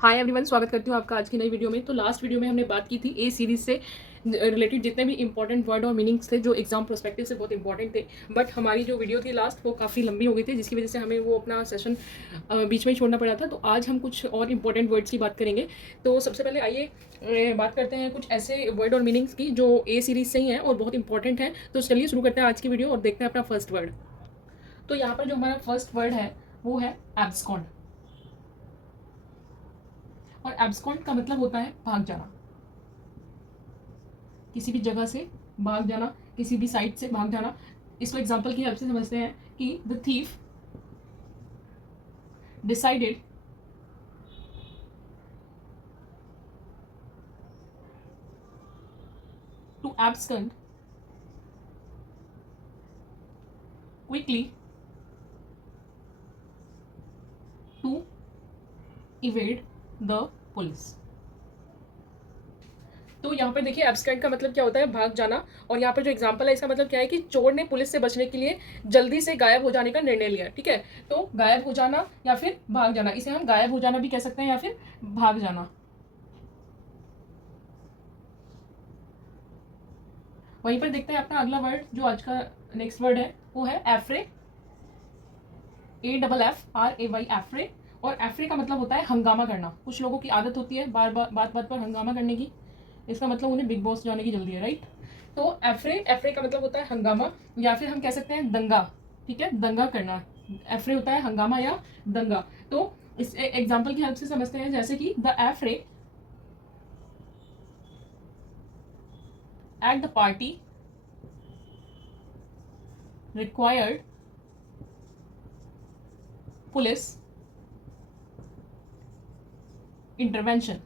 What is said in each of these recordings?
Hi everyone, स्वागत करती हूँ आपका आज की नई वीडियो में। तो लास्ट वीडियो में हमने बात की थी ए सीरीज़ से रिलेटेड जितने भी इंपॉर्टेंट वर्ड और मीनिंग्स थे जो एग्जाम प्रोस्पेक्टिव से बहुत इंपॉर्टेंट थे। बट हमारी जो वीडियो थी लास्ट वो काफ़ी लंबी हो गई थी, जिसकी वजह से हमें वो अपना सेशन बीच में ही छोड़ना पड़ा था। तो आज हम कुछ और इंपॉर्टेंट वर्ड्स की बात करेंगे। तो सबसे पहले आइए बात करते हैं कुछ ऐसे वर्ड और मीनिंग्स की जो ए सीरीज़ से ही हैं और बहुत इंपॉर्टेंट हैं। तो चलिए शुरू करते हैं आज की वीडियो और देखते हैं अपना फर्स्ट वर्ड। तो यहाँ पर जो हमारा फर्स्ट वर्ड है वो है एब्सकॉन्ड। और एब्सकॉन्ड का मतलब होता है भाग जाना, किसी भी जगह से भाग जाना, किसी भी साइट से भाग जाना। इसको एग्जांपल की हेल्प से समझते हैं कि the thief decided to abscond quickly to evade the police. तो यहाँ पर देखिए एब्सकॉन्ड का मतलब क्या होता है, भाग जाना। और यहाँ पर जो एग्जांपल है इसका मतलब क्या है कि चोर ने पुलिस से बचने के लिए जल्दी से गायब हो जाने का निर्णय लिया। ठीक है, तो गायब हो जाना या फिर भाग जाना, इसे हम गायब हो जाना भी कह सकते हैं या फिर भाग जाना। वहीं पर देखते हैं अपना अगला वर्ड, जो आज का नेक्स्ट वर्ड है वो है एफ्रे। AFFRAY, एफ्रे। और एफ्रे का मतलब होता है हंगामा करना। कुछ लोगों की आदत होती है बार बार बात बात पर हंगामा करने की, इसका मतलब उन्हें बिग बॉस जाने की जल्दी है, राइट। तो एफ्रे का मतलब होता है हंगामा या फिर हम कह सकते हैं दंगा। ठीक है, दंगा करना। एफ्रे होता है हंगामा या दंगा। तो इस एग्जाम्पल की हेल्प से समझते हैं, जैसे कि the affray at the party required police intervention.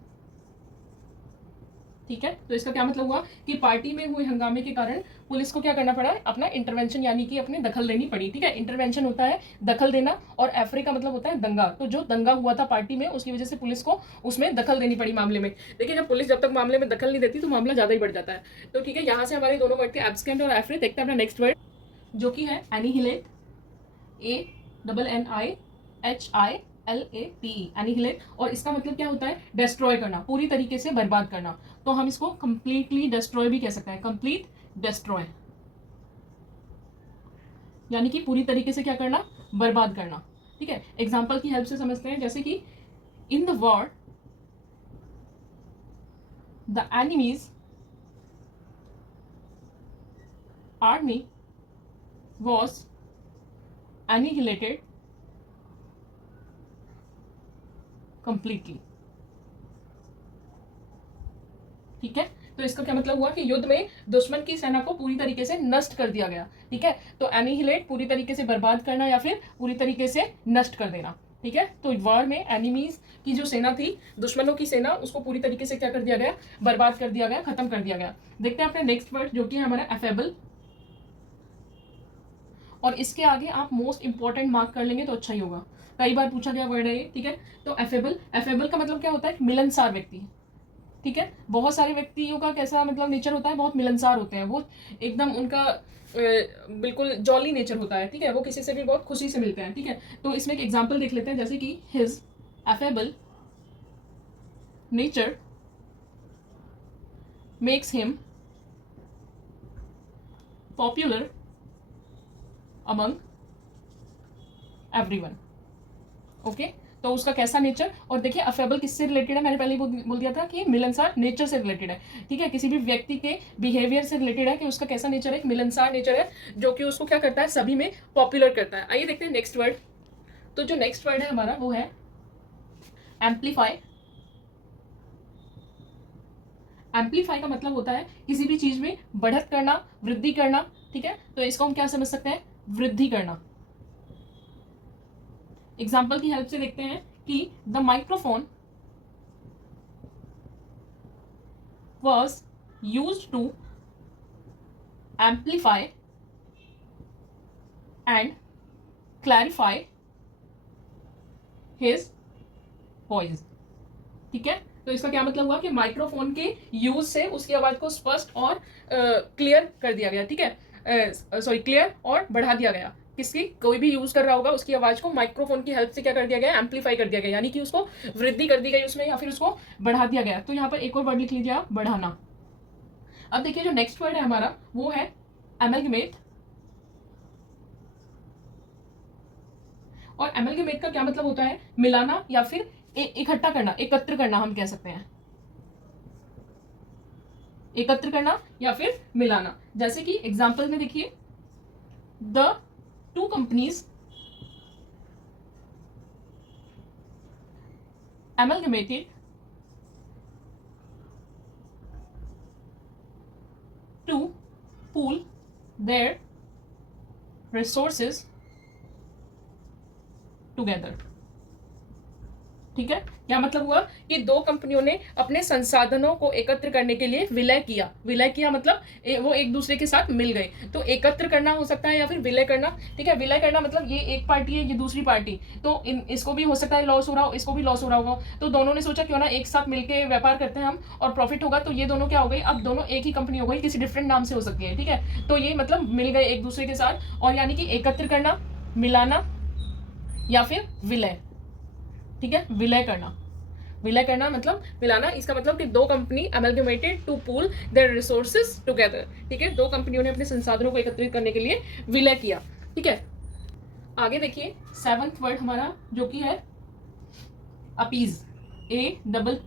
ठीक है, तो इसका क्या मतलब हुआ कि पार्टी में हुए हंगामे के कारण पुलिस को क्या करना पड़ा, अपना इंटरवेंशन यानी कि अपनी दखल देनी पड़ी। ठीक है, इंटरवेंशन होता है दखल देना और एफ्रे का मतलब होता है दंगा। तो जो दंगा हुआ था पार्टी में उसकी वजह से पुलिस को उसमें दखल देनी पड़ी मामले में। देखिए, जब पुलिस जब तक मामले में दखल नहीं देती तो मामला ज्यादा ही बढ़ जाता है। तो ठीक है, यहाँ से हमारे दोनों वर्ड थे एब्सकेंट और एफ्रे। देखते हैं अपना नेक्स्ट वर्ड जो कि है एनिहिलेट। ANNIHILATE, annihilate. और इसका मतलब क्या होता है, डिस्ट्रॉय करना, पूरी तरीके से बर्बाद करना। तो हम इसको कंप्लीटली डिस्ट्रॉय भी कह सकते हैं, कंप्लीट डिस्ट्रॉय यानी कि पूरी तरीके से क्या करना, बर्बाद करना। ठीक है, एग्जाम्पल की हेल्प से समझते हैं, जैसे कि in the war the enemies army was annihilated completely. ठीक है, तो इसका क्या मतलब हुआ कि युद्ध में दुश्मन की सेना को पूरी तरीके से नष्ट कर दिया गया। ठीक है, तो एनिहिलेट पूरी तरीके से बर्बाद करना या फिर पूरी तरीके से नष्ट कर देना। ठीक है, तो वॉर में एनिमीज की जो सेना थी, दुश्मनों की सेना, उसको पूरी तरीके से क्या कर दिया गया, बर्बाद कर दिया गया, खत्म कर दिया गया। देखते हैं अपने नेक्स्ट वर्ड जो कि है हमारा एफेबल। और इसके आगे आप मोस्ट इंपॉर्टेंट मार्क कर लेंगे तो अच्छा ही होगा, कई बार पूछा गया वर्ड है ये। ठीक है, तो एफेबल, एफेबल का मतलब क्या होता है, मिलनसार व्यक्ति। ठीक है, बहुत सारे व्यक्तियों का कैसा मतलब नेचर होता है, बहुत मिलनसार होते हैं, वो एकदम उनका बिल्कुल जॉली नेचर होता है। ठीक है, वो किसी से भी बहुत खुशी से मिलते हैं। ठीक है, तो इसमें एक एग्जांपल देख लेते हैं, जैसे कि his affable nature makes him popular among everyone. Okay, तो उसका कैसा नेचर, और देखिए अफेबल किससे रिलेटेड है, मैंने पहले ही बोल दिया था कि मिलनसार नेचर से रिलेटेड है। ठीक है, किसी भी व्यक्ति के बिहेवियर से रिलेटेड है कि उसका कैसा नेचर है, एक मिलनसार नेचर है जो कि उसको क्या करता है, सभी में पॉपुलर करता है। आइए देखते हैं नेक्स्ट वर्ड। तो जो नेक्स्ट वर्ड है हमारा वो है एम्पलीफाई। एम्पलीफाई का मतलब होता है किसी भी चीज में बढ़त करना, वृद्धि करना। ठीक है, तो इसको हम क्या समझ सकते हैं, वृद्धि करना। एग्जाम्पल की हेल्प से देखते हैं कि the microphone was use to amplify and clarify his voice. ठीक है, तो इसका क्या मतलब हुआ कि माइक्रोफोन के यूज से उसकी आवाज को स्पष्ट और क्लियर कर दिया गया। ठीक है, सॉरी, क्लियर और बढ़ा दिया गया। किसकी, कोई भी यूज कर रहा होगा उसकी आवाज को माइक्रोफोन की हेल्प से क्या कर दिया गया, एम्पलीफाई कर दिया गया, यानी कि उसको वृद्धि कर दी गई उसमें, या फिर उसको बढ़ा दिया गया। तो यहाँ पर एक और वर्ड लिख लीजिए आप, बढ़ाना। अब देखिए जो नेक्स्ट वर्ड है हमारा वो है एमलगमेट। और एमलगमेट का क्या मतलब होता है, मिलाना या फिर इकट्ठा करना, एकत्र करना हम कह सकते हैं, एकत्र करना या फिर मिलाना। जैसे कि एग्जांपल में देखिए, the two companies amalgamated to pool their resources together। ठीक है, क्या मतलब हुआ कि दो कंपनियों ने अपने संसाधनों को एकत्र करने के लिए विलय किया। विलय किया मतलब वो एक दूसरे के साथ मिल गए। तो एकत्र करना हो सकता है या फिर विलय करना। ठीक है, विलय करना मतलब ये एक पार्टी है, ये दूसरी पार्टी, तो इसको भी हो सकता है लॉस हो रहा हो, इसको भी लॉस हो रहा होगा, तो दोनों ने सोचा क्यों ना एक साथ मिलकर व्यापार करते हैं हम और प्रॉफिट होगा। तो ये दोनों क्या हो गई, अब दोनों एक ही कंपनी हो गई, किसी डिफरेंट नाम से हो सकती है। ठीक है, तो ये मतलब मिल गए एक दूसरे के साथ, और यानी कि एकत्र करना, मिलाना या फिर विलय। ठीक है, विलय करना, विलय करना मतलब मिलाना। इसका मतलब कि दो company amalgamated to pool their resources together. ठीक है, दो कंपनियों ने अपने संसाधनों को एकत्रित करने के लिए विलय किया। ठीक है, आगे देखिए 7th वर्ड हमारा जो कि है अपीज, APPEASE,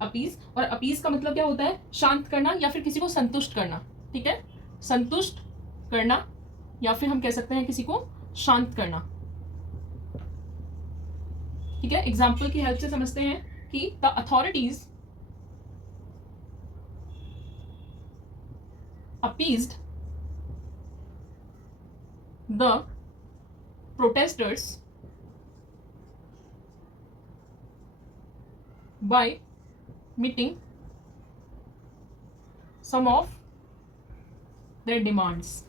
अपीज। और अपीज का मतलब क्या होता है, शांत करना या फिर किसी को संतुष्ट करना। ठीक है, संतुष्ट करना या फिर हम कह सकते हैं किसी को शांत करना। ठीक है, एग्जाम्पल की हेल्प से समझते हैं कि the authorities appeased the protesters by meeting some of their demands.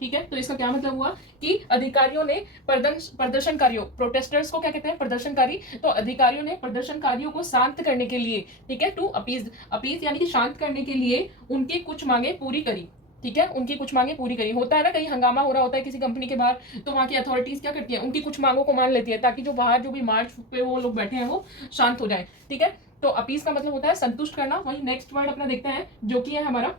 ठीक है, तो इसका क्या मतलब हुआ कि अधिकारियों ने प्रदर्शनकारियों, प्रोटेस्टर्स को क्या कहते हैं, प्रदर्शनकारी, तो अधिकारियों ने प्रदर्शनकारियों को शांत करने के लिए, ठीक है, टू अपीज, अपीज यानी कि शांत करने के लिए उनकी कुछ मांगे पूरी करी। ठीक है, उनकी कुछ मांगे पूरी करी। होता है ना, कहीं हंगामा हो रहा होता है किसी कंपनी के बाहर, तो वहां की अथॉरिटीज क्या करती है, उनकी कुछ मांगों को मान लेती है, ताकि जो बाहर जो भी मार्च पे वो लोग बैठे हैं वो शांत हो जाए। ठीक है, तो अपीज का मतलब होता है संतुष्ट करना। वही नेक्स्ट वर्ड अपना देखते हैं जो कि है हमारा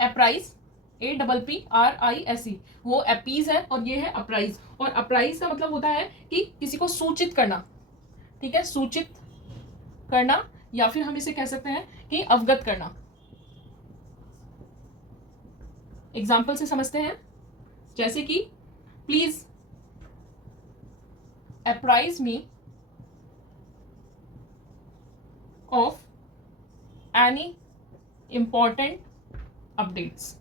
अप्राइज, APPRISE, वो अपीज है और ये है अप्राइज। और अप्राइज का मतलब होता है कि किसी को सूचित करना। ठीक है, सूचित करना या फिर हम इसे कह सकते हैं कि अवगत करना। एग्जाम्पल से समझते हैं, जैसे कि please apprise me of any important updates.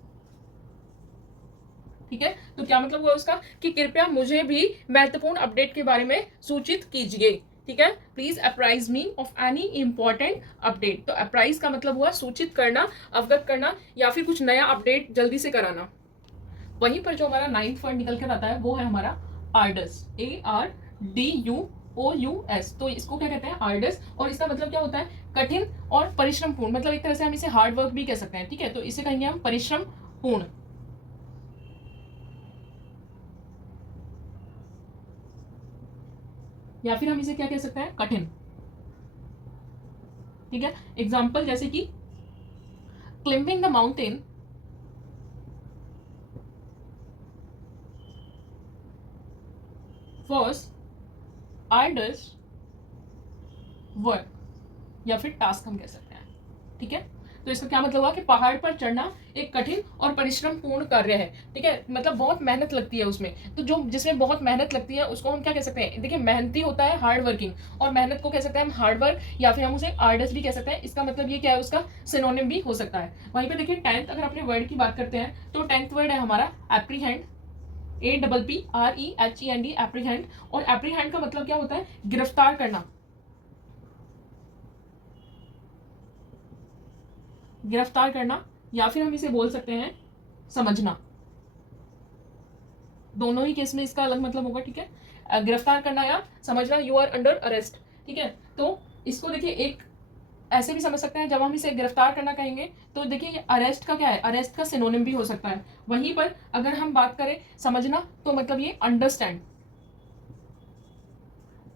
ठीक है, तो क्या मतलब हुआ उसका कि कृपया मुझे भी महत्वपूर्ण अपडेट के बारे में सूचित कीजिए। ठीक है, please apprise me of any important update. तो अप्राइज का मतलब हुआ सूचित करना, अवगत करना या फिर कुछ नया अपडेट जल्दी से कराना। वहीं पर जो हमारा 9th वर्ड निकल कर आता है वो है हमारा आर्डस, ARDUOUS। तो इसको क्या कहते हैं, आर्डस। और इसका मतलब क्या होता है, कठिन और परिश्रम पूर्ण। मतलब एक तरह से हम इसे हार्ड वर्क भी कह सकते हैं। ठीक है, तो इसे कहेंगे हम परिश्रम पूर्ण, या फिर हम इसे क्या कह सकते हैं, कठिन। ठीक है, एग्जाम्पल जैसे कि climbing the mountain was arduous work, या फिर टास्क हम कह सकते हैं। ठीक है, तो इसका क्या मतलब हुआ कि पहाड़ पर चढ़ना एक कठिन और परिश्रम पूर्ण कार्य है। ठीक है, मतलब बहुत मेहनत लगती है उसमें। तो जो जिसमें बहुत मेहनत लगती है उसको हम क्या कह सकते हैं, देखिए मेहनती होता है हार्ड वर्किंग, और मेहनत को कह सकते हैं हम हार्ड वर्क, या फिर हम उसे आर्डस भी कह सकते हैं। इसका मतलब ये क्या है, उसका सिनोनिम भी हो सकता है। वहीं पे देखिए 10th, अगर अपने वर्ड की बात करते हैं तो 10th वर्ड है हमारा एप्रीहेंड, APPREHEND, एप्रीहेंड। और एप्रीहेंड का मतलब क्या होता है, गिरफ्तार करना, गिरफ्तार करना, या फिर हम इसे बोल सकते हैं समझना। दोनों ही केस में इसका अलग मतलब होगा। ठीक है, गिरफ्तार करना या समझना, यू आर अंडर अरेस्ट। ठीक है, तो इसको देखिए एक ऐसे भी समझ सकते हैं, जब हम इसे गिरफ्तार करना कहेंगे तो देखिए ये अरेस्ट का क्या है, अरेस्ट का सिनोनिम भी हो सकता है। वहीं पर अगर हम बात करें समझना तो मतलब ये अंडरस्टैंड।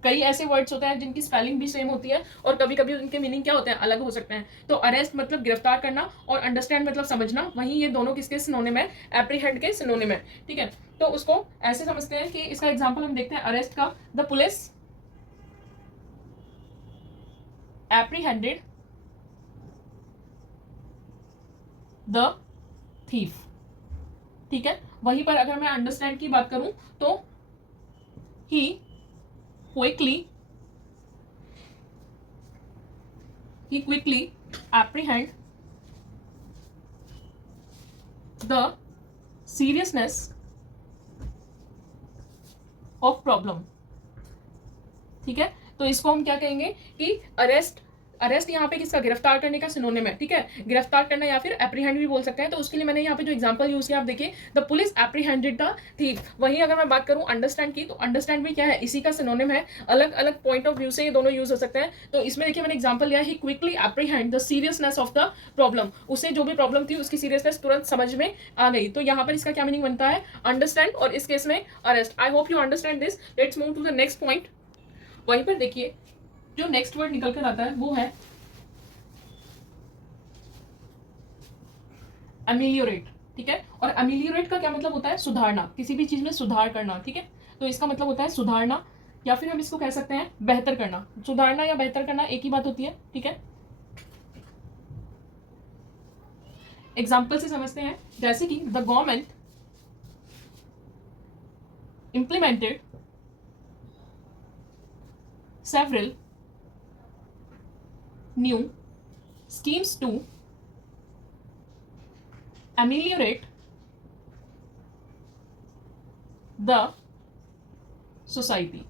कई ऐसे वर्ड्स होते हैं जिनकी स्पेलिंग भी सेम होती है और कभी कभी उनके मीनिंग क्या होते हैं, अलग हो सकते हैं। तो अरेस्ट मतलब गिरफ्तार करना और अंडरस्टैंड मतलब समझना, वहीं ये दोनों किसके सिनोनिम है, एप्रीहेंड के सिनोनिम है। ठीक है, तो उसको ऐसे समझते हैं कि इसका एग्जाम्पल हम देखते हैं अरेस्ट का, the police apprehended the thief. ठीक है, वहीं पर अगर मैं अंडरस्टैंड की बात करूं तो ही quickly apprehend the seriousness of problem। ठीक है, तो इसको हम क्या कहेंगे कि अरेस्ट, अरेस्ट यहाँ पे किसका, गिरफ्तार करने का सिनोनिम है। ठीक है, गिरफ्तार करना या फिर एप्रीहेंड भी बोल सकते हैं। तो उसके लिए मैंने यहाँ पे जो एग्जांपल यूज किया आप देखिए, the police apprehended the thief. वहीं अगर मैं बात करूँ अंडरस्टैंड की, तो अंडरस्टैंड भी क्या है, इसी का सिनोनिम है। अलग अलग पॉइंट ऑफ व्यू से ये दोनों यूज हो सकते हैं। तो इसमें देखिए मैंने एग्जाम्पल लिया है, quickly apprehend the seriousness of the problem. उसे जो भी प्रॉब्लम थी उसकी सीरियसनेस तुरंत समझ में आ गई। तो यहाँ पर इसका क्या मीनिंग बनता है, अंडरस्टैंड, और इस केस में arrest. I hope you understand this. Let's move to the next point. वहीं पर देखिए जो नेक्स्ट वर्ड निकल कर आता है वो है अमेलियोरेट। ठीक है, और अमेलियोरेट का क्या मतलब होता है, सुधारना, किसी भी चीज में सुधार करना। ठीक है, तो इसका मतलब होता है सुधारना, या फिर हम इसको कह सकते हैं बेहतर करना। सुधारना या बेहतर करना एक ही बात होती है। ठीक है, एग्जाम्पल से समझते हैं, जैसे कि the government implemented several new schemes to ameliorate the society।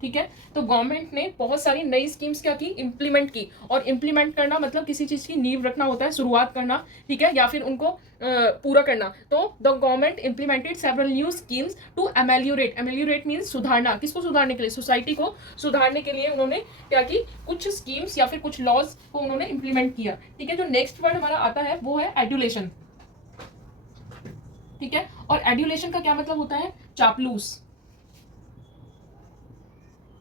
ठीक है, तो गवर्नमेंट ने बहुत सारी नई स्कीम्स क्या की, इंप्लीमेंट की। और इंप्लीमेंट करना मतलब किसी चीज की नींव रखना होता है, शुरुआत करना। ठीक है, या फिर उनको पूरा करना। तो the government implemented several new schemes to ameliorate. Ameliorate means सुधारना, किसको सुधारने के लिए, सोसाइटी को सुधारने के लिए उन्होंने क्या की, कुछ स्कीम्स या फिर कुछ लॉज को उन्होंने इंप्लीमेंट किया। ठीक है, जो नेक्स्ट वर्ड हमारा आता है वो है एडुलेशन। ठीक है, और एडुलेशन का क्या मतलब होता है, चापलूस।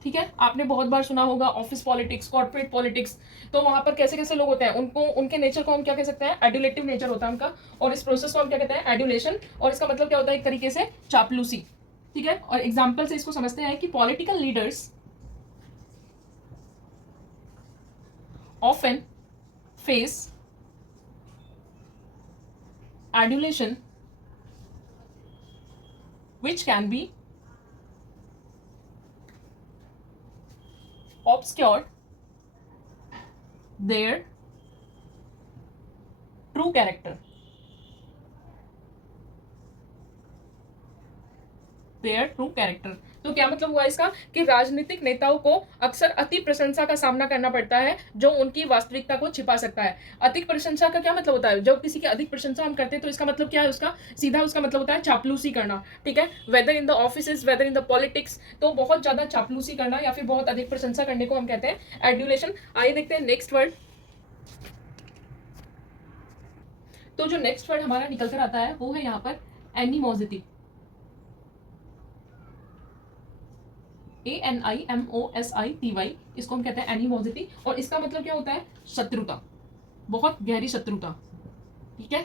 ठीक है, आपने बहुत बार सुना होगा ऑफिस पॉलिटिक्स, कॉर्पोरेट पॉलिटिक्स। तो वहां पर कैसे कैसे लोग होते हैं, उनको उनके नेचर को हम क्या कह सकते हैं, एडुलेटिव नेचर होता है उनका। और इस प्रोसेस को हम क्या कहते हैं, एडुलेशन। और इसका मतलब क्या होता है, एक तरीके से चापलूसी। ठीक है, और एग्जाम्पल से इसको समझते हैं कि political leaders often face adulation which can be obscured their true character। their true character। तो क्या मतलब हुआ इसका, कि राजनीतिक नेताओं को अक्सर अति प्रशंसा का सामना करना पड़ता है जो उनकी वास्तविकता को छिपा सकता है। अधिक प्रशंसा का क्या मतलब होता है, जब किसी की अधिक प्रशंसा हम करते हैं तो इसका मतलब क्या है, उसका सीधा उसका मतलब होता है चापलूसी करना। ठीक है, whether in the office, whether in the politics. तो बहुत ज्यादा चापलूसी करना या फिर बहुत अधिक प्रशंसा करने को हम कहते हैं एड्यूलेशन। आइए देखते हैं नेक्स्ट वर्ड। तो जो नेक्स्ट वर्ड हमारा निकल कर आता है वो है यहाँ पर एनिमोसिटी। ANIMOSITY, इसको हम कहते हैं एनिमोसिटी। और इसका मतलब क्या होता है, शत्रुता, बहुत गहरी शत्रुता। ठीक है,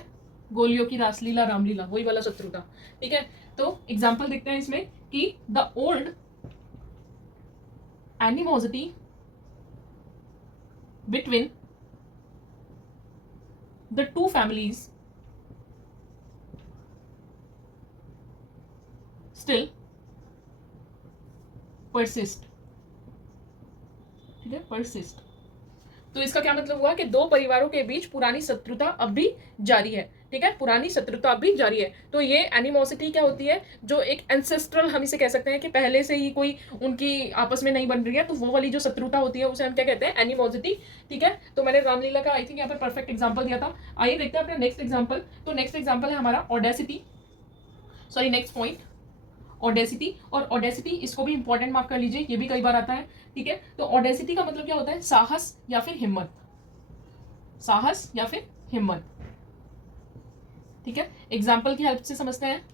गोलियों की रासलीला रामलीला, वही वाला शत्रुता। ठीक है, तो एग्जाम्पल देखते हैं इसमें कि the old animosity between the two families still persist. ठीक है, परसिस्ट। तो इसका क्या मतलब हुआ कि दो परिवारों के बीच पुरानी शत्रुता अब भी जारी है। ठीक है, पुरानी शत्रुता अब भी जारी है। तो ये एनिमोसिटी क्या होती है, जो एक एंसेस्ट्रल हम इसे कह सकते हैं कि पहले से ही कोई उनकी आपस में नहीं बन रही है, तो वो वाली जो शत्रुता होती है उसे हम क्या कहते हैं, एनिमोसिटी। ठीक है, तो मैंने रामलीला का आई थिंक यहाँ पर परफेक्ट एग्जाम्पल दिया था। आइए देखते हैं अपना नेक्स्ट एग्जाम्पल। तो नेक्स्ट एग्जाम्पल है हमारा audacity, sorry next point audacity. और ऑडेसिटी इसको भी इंपॉर्टेंट मार्क कर लीजिए, ये भी कई बार आता है। ठीक है, तो ऑडेसिटी का मतलब क्या होता है, साहस या फिर हिम्मत। साहस या फिर हिम्मत। ठीक है, एग्जाम्पल की हेल्प से समझते हैं।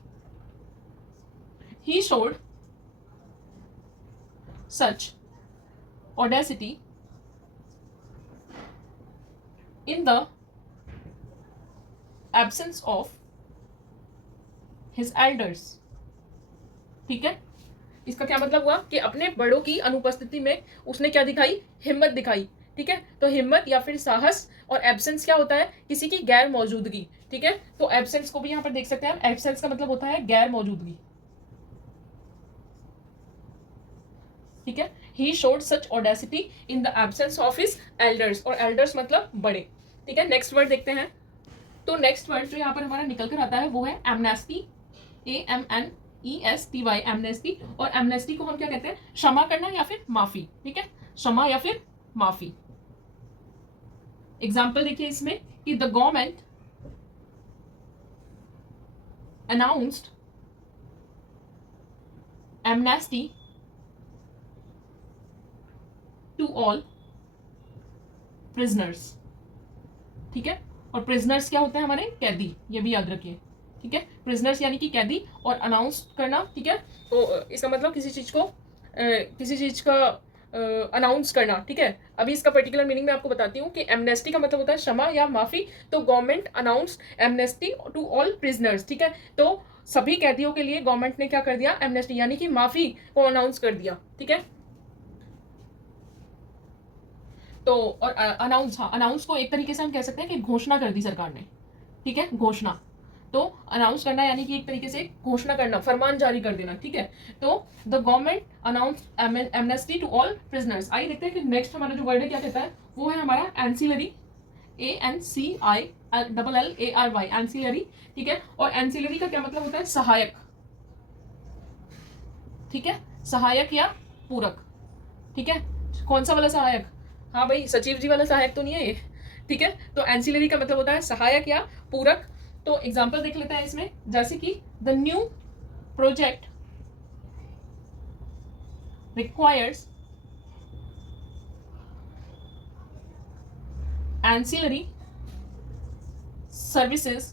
He showed such audacity in the absence of his elders. ठीक है, इसका क्या मतलब हुआ कि अपने बड़ों की अनुपस्थिति में उसने क्या दिखाई, हिम्मत दिखाई। ठीक है, तो हिम्मत या फिर साहस, और एब्सेंस क्या होता है, किसी की गैर मौजूदगी। ठीक है, तो एब्सेंस को भी यहां पर देख सकते हैं हम, एब्सेंस का मतलब होता है गैर मौजूदगी। ठीक है, he showed such audacity in the absence of his elders, और एल्डर्स मतलब बड़े। ठीक है, नेक्स्ट वर्ड देखते हैं। तो नेक्स्ट वर्ड जो यहाँ पर हमारा निकल कर आता है वो है एमनेस्टी, AMNESTY, एमनेस्टी। और एमनेस्टी को हम क्या कहते हैं, क्षमा करना या फिर माफी। ठीक है, क्षमा या फिर माफी। एग्जाम्पल देखिए इसमें कि the government announced amnesty to all prisoners. ठीक है, और प्रिजनर्स क्या होते हैं, हमारे कैदी, ये भी याद रखिए। ठीक है, प्रिजनर्स यानी कि कैदी, और अनाउंस करना। ठीक है, तो इसका मतलब किसी चीज का अनाउंस करना। ठीक है, अभी इसका पर्टिकुलर मीनिंग मैं आपको बताती हूँ कि एमनेस्टी का मतलब होता है क्षमा या माफी। तो government announce amnesty to all prisoners. ठीक है, तो सभी कैदियों के लिए गवर्नमेंट ने क्या कर दिया, एमनेस्टी यानी कि माफी को अनाउंस कर दिया। ठीक है, तो और अनाउंस, हाँ, अनाउंस को एक तरीके से हम कह सकते हैं कि घोषणा कर दी सरकार ने। ठीक है, घोषणा, तो अनाउंस करना यानी कि एक तरीके से घोषणा करना, फरमान जारी कर देना। ठीक है, तो the government announce amnesty to all prisoners. आइए देखते हैं कि नेक्स्ट हमारा जो वर्ड है क्या कहता है, वो है हमारा एंसिलरी, ANCILLARY, एंसिलरी। ठीक है, और एंसिलरी का क्या मतलब होता है, सहायक। ठीक है, सहायक या पूरक। ठीक है, कौन सा वाला सहायक, हाँ भाई सचिव जी वाला सहायक तो नहीं है ये। ठीक है, तो एंसिलरी का मतलब होता है सहायक या पूरक। तो एग्जांपल देख लेते हैं इसमें, जैसे कि the new project requires ancillary services.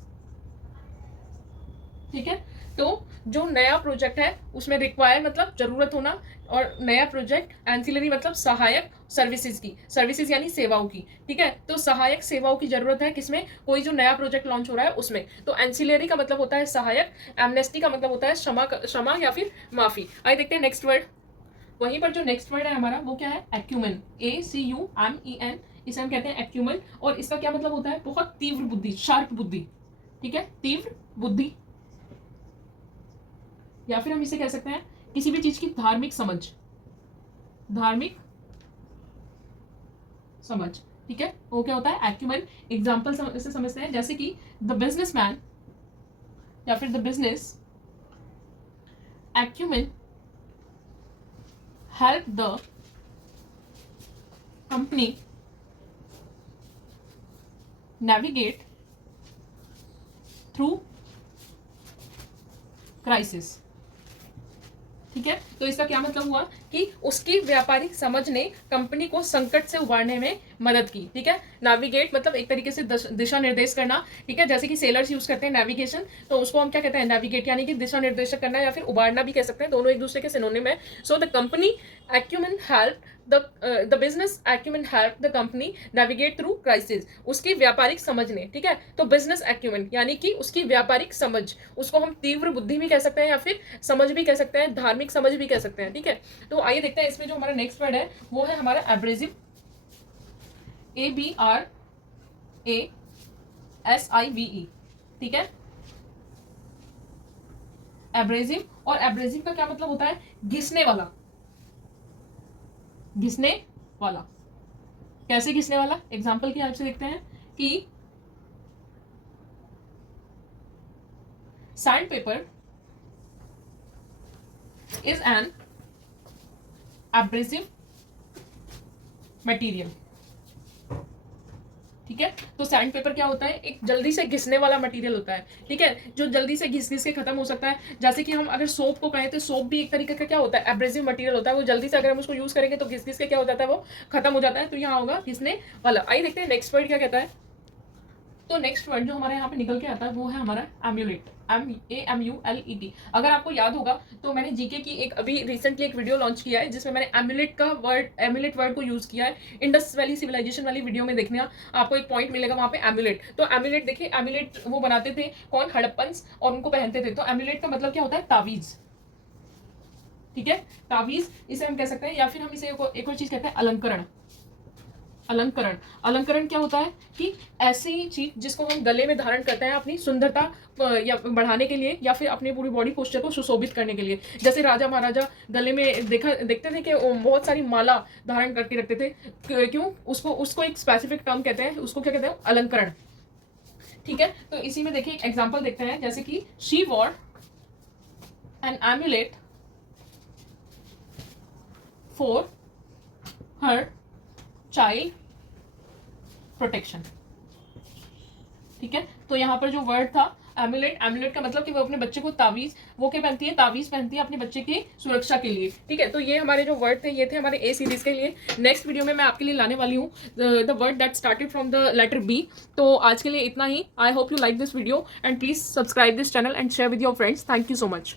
ठीक है, तो जो नया प्रोजेक्ट है उसमें रिक्वायर मतलब जरूरत होना, और नया प्रोजेक्ट एंसिलरी मतलब सहायक सर्विसेज की, सर्विसेज यानी सेवाओं की। ठीक है, तो सहायक सेवाओं की जरूरत है किसमें, कोई जो नया प्रोजेक्ट लॉन्च हो रहा है उसमें। तो एंसिलरी का मतलब होता है सहायक, एमनेस्टी का मतलब होता है क्षमा या फिर माफी। आइए देखते हैं नेक्स्ट वर्ड। वहीं पर जो नेक्स्ट वर्ड है हमारा वो क्या है, एक्यूमेन, ACUMEN, इसे हम कहते हैं एक्यूमेन। और इसका क्या मतलब होता है, बहुत तीव्र बुद्धि, शार्प बुद्धि। ठीक है, तीव्र बुद्धि, या फिर हम इसे कह सकते हैं किसी भी चीज की धार्मिक समझ, धार्मिक समझ। ठीक है, वो क्या होता है, एक्यूमेन। एग्जाम्पल से समझते हैं, जैसे कि द बिजनेसमैन या फिर the business acumen help the company navigate through crisis. ठीक है, तो इसका क्या मतलब हुआ कि उसकी व्यापारिक समझ ने कंपनी को संकट से उबारने में मदद की। ठीक है, नेविगेट मतलब एक तरीके से दिशा निर्देश करना। ठीक है, जैसे कि सेलर्स यूज करते हैं नेविगेशन, तो उसको हम क्या कहते हैं, नेविगेट, यानी कि दिशा निर्देश करना या फिर उबारना भी कह सकते हैं, दोनों एक दूसरे के सिनोनिम है। So the company acumen help the business acumen help the company navigate through crisis, उसकी व्यापारिक समझ ने। ठीक है, तो बिजनेस एक्यूमेन यानी कि उसकी व्यापारिक समझ, उसको हम तीव्र बुद्धि भी कह सकते हैं या फिर समझ भी कह सकते हैं, धार्मिक समझ भी कह सकते हैं। ठीक है, तो आइए देखते हैं इसमें जो हमारा नेक्स्ट वर्ड है वो है हमारा एब्रेसिव, ABRASIVE। ठीक है, एब्रेसिव, और एब्रेसिव का क्या मतलब होता है, घिसने वाला, घिसने वाला। कैसे घिसने वाला, एग्जाम्पल की हेल्प से देखते हैं कि sand paper is an abrasive material. ठीक है, तो सैंड पेपर क्या होता है, एक जल्दी से घिसने वाला मटेरियल होता है। ठीक है, जो जल्दी से घिस घिस के खत्म हो सकता है। जैसे कि हम अगर सोप को कहें तो सोप भी एक तरीके का क्या होता है, एब्रेसिव मटेरियल होता है, वो जल्दी से अगर हम उसको यूज करेंगे तो घिस घिस के क्या हो जाता है, वो खत्म हो जाता है। तो यहाँ होगा घिसने वाला। आइए देखते हैं नेक्स्ट वर्ड क्या कहता है। तो नेक्स्ट वर्ड जो हमारे यहाँ पे निकल के आता है वो है हमारा एम्यूलेट, AMULET। अगर आपको याद होगा तो मैंने जीके की एक अभी रिसेंटली एक वीडियो लॉन्च किया है जिसमें मैंने एम्यूलेट वर्ड को यूज किया है। इंडस वैली सिविलाइजेशन वाली वीडियो में देखने आपको एक पॉइंट मिलेगा वहां पे एम्यूलेट। तो एम्यूलेट देखिए, एम्यूलेट वो बनाते थे कौन, हड़प्पन्स, और उनको पहनते थे। तो एम्यूलेट का मतलब क्या होता है, तावीज। ठीक है, तावीज इसे हम कह सकते हैं, या फिर हम इसे एक और चीज कहते हैं अलंकरण। अलंकरण, अलंकरण क्या होता है कि ऐसी चीज जिसको हम गले में धारण करते हैं अपनी सुंदरता या बढ़ाने के लिए, या फिर अपने पूरी बॉडी पोस्चर को सुशोभित करने के लिए। जैसे राजा महाराजा गले में देखते थे कि बहुत सारी माला धारण करके रखते थे। क्यों? उसको एक स्पेसिफिक टर्म कहते हैं, उसको क्या कहते हैं, अलंकरण। ठीक है, तो इसी में देखिए एक एग्जाम्पल देखते हैं, जैसे कि she wore an amulet for her child protection. ठीक है, तो यहाँ पर जो वर्ड था एम्यूलेट, एम्यूलेट का मतलब कि वो अपने बच्चे को तावीज, वो क्या पहनती है, तावीज पहनती है अपने बच्चे की सुरक्षा के लिए। ठीक है, तो ये हमारे जो वर्ड थे ये थे हमारे ए सीरीज के लिए। नेक्स्ट वीडियो में मैं आपके लिए लाने वाली हूँ the word that started from the letter B. तो आज के लिए इतना ही। I hope you like this video and please subscribe this channel and share with your friends. Thank you so much.